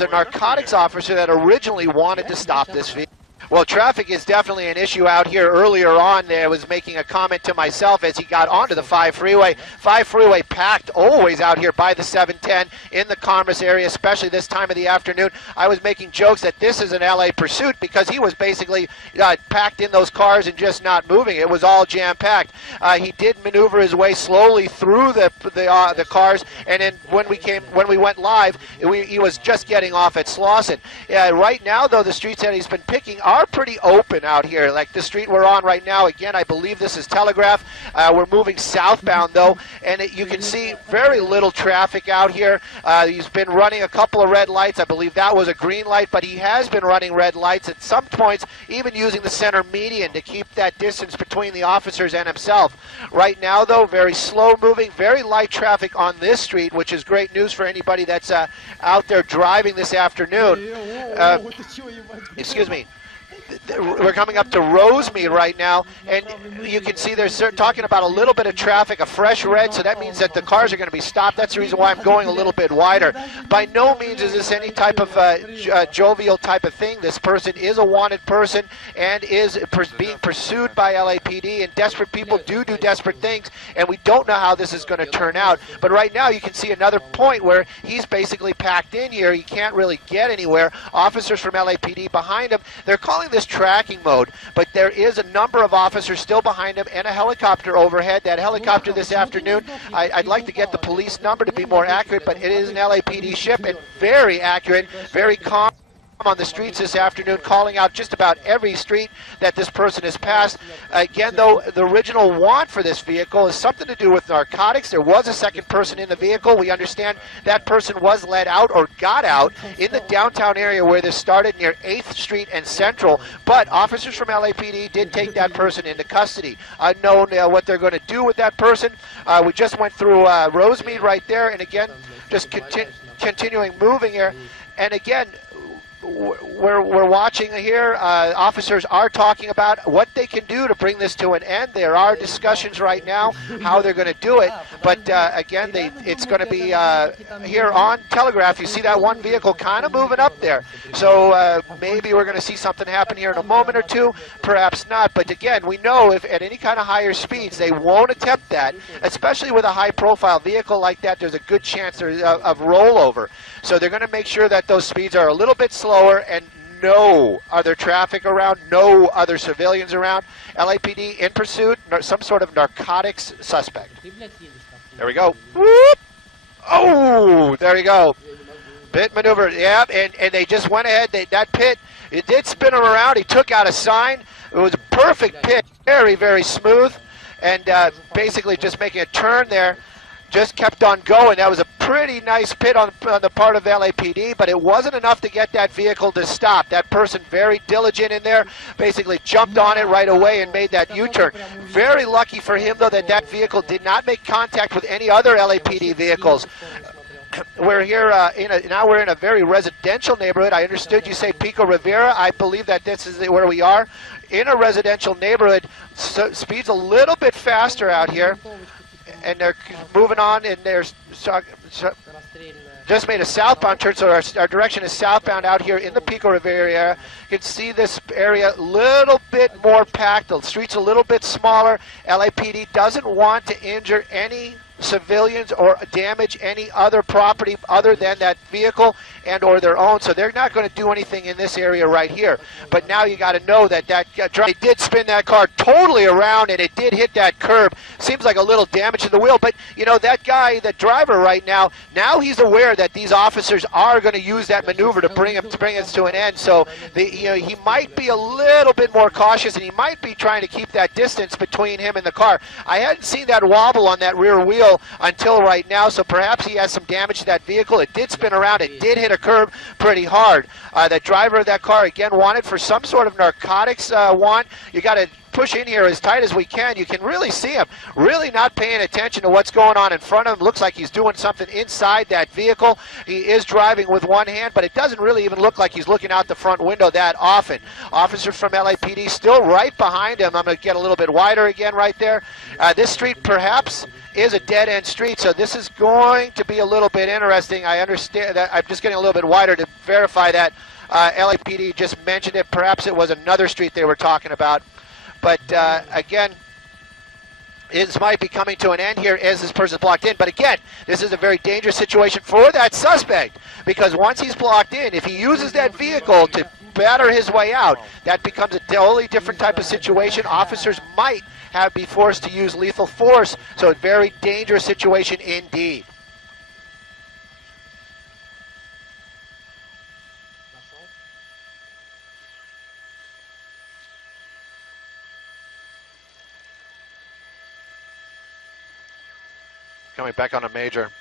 a narcotics officer that originally wanted to stop this vehicle. Well, traffic is definitely an issue out here. Earlier on, there was making a comment to myself as he got onto the 5 freeway. 5 freeway packed always out here by the 710 in the Commerce area, especially this time of the afternoon. I was making jokes that this is an LA pursuit because he was basically packed in those cars and just not moving. It was all jam-packed. He did maneuver his way slowly through the cars, and then when we went live, he was just getting off at Slauson. Right now, though, the streets that he's been picking are pretty open out here. Like the street we're on right now, again, I believe this is Telegraph. We're moving southbound though, and you can see very little traffic out here. He's been running a couple of red lights. I believe that was a green light, but he has been running red lights at some points, even using the center median to keep that distance between the officers and himself. Right now though, very slow moving, very light traffic on this street, which is great news for anybody that's out there driving this afternoon. Excuse me. We're coming up to Rosemead right now, and you can see they're talking about a little bit of traffic, a fresh red, so that means that the cars are going to be stopped. That's the reason why I'm going a little bit wider. By no means is this any type of jovial type of thing. This person is a wanted person and is being pursued by LAPD, and desperate people do desperate things, and we don't know how this is going to turn out. But right now you can see another point where he's basically packed in here. He can't really get anywhere. Officers from LAPD behind him. They're calling this tracking mode, but there is a number of officers still behind him and a helicopter overhead. That helicopter this afternoon, I'd like to get the police number to be more accurate, but it is an LAPD ship and very accurate, very calm on the streets this afternoon, calling out just about every street that this person has passed. Again, though, the original want for this vehicle is something to do with narcotics. There was a second person in the vehicle. We understand that person was let out or got out in the downtown area where this started near 8th Street and Central, but officers from LAPD did take that person into custody. Unknown what they're going to do with that person. We just went through Rosemead right there, and again, just continuing moving here, and again, we're watching here. Officers are talking about what they can do to bring this to an end. There are discussions right now how they're going to do it, but again, it's going to be here on Telegraph. You see that one vehicle kind of moving up there, so maybe we're going to see something happen here in a moment or two, perhaps not. But again, we know if at any kind of higher speeds, they won't attempt that, especially with a high-profile vehicle like that. There's a good chance of rollover. So they're going to make sure that those speeds are a little bit slower and no other traffic around, no other civilians around. LAPD in pursuit, some sort of narcotics suspect. There we go. Whoop. Oh, there you go. Pit maneuver, yeah, and they just went ahead. That pit, it did spin him around. He took out a sign. It was a perfect pit, very, very smooth, and basically just making a turn there. Just kept on going. That was a pretty nice pit on the part of LAPD, but it wasn't enough to get that vehicle to stop. That person, very diligent in there, basically jumped on it right away and made that U-turn. Very lucky for him, though, that vehicle did not make contact with any other LAPD vehicles. We're here now we're in a very residential neighborhood. I understood you say Pico Rivera. I believe that this is where we are. In a residential neighborhood, so speed's a little bit faster out here. And they're moving on, and they're just made a southbound turn, so our direction is southbound out here in the Pico Rivera area. You can see this area a little bit more packed, the street's a little bit smaller. LAPD doesn't want to injure any civilians or damage any other property other than that vehicle and or their own, so they're not going to do anything in this area right here. But now you got to know that they did spin that car totally around, and it did hit that curb. Seems like a little damage to the wheel, but you know, that guy, that driver right now he's aware that these officers are going to use that maneuver to bring it to an end. So he might be a little bit more cautious, and he might be trying to keep that distance between him and the car. I hadn't seen that wobble on that rear wheel until right now, so perhaps he has some damage to that vehicle. It did spin around, it did hit a curb pretty hard. The driver of that car, again, wanted for some sort of narcotics want. You got to push in here as tight as we can. You can really see him really not paying attention to what's going on in front of him. Looks like he's doing something inside that vehicle. He is driving with one hand, but it doesn't really even look like he's looking out the front window that often. Officers from LAPD still right behind him. I'm going to get a little bit wider again right there. This street perhaps is a dead-end street, so this is going to be a little bit interesting. I understand that. I'm just getting a little bit wider to verify that. LAPD just mentioned it. Perhaps it was another street they were talking about. But again, this might be coming to an end here as this person's blocked in. But again, this is a very dangerous situation for that suspect, because once he's blocked in, if he uses that vehicle to batter his way out, that becomes a totally different type of situation. Officers might be forced to use lethal force, so a very dangerous situation indeed. Coming back on a major.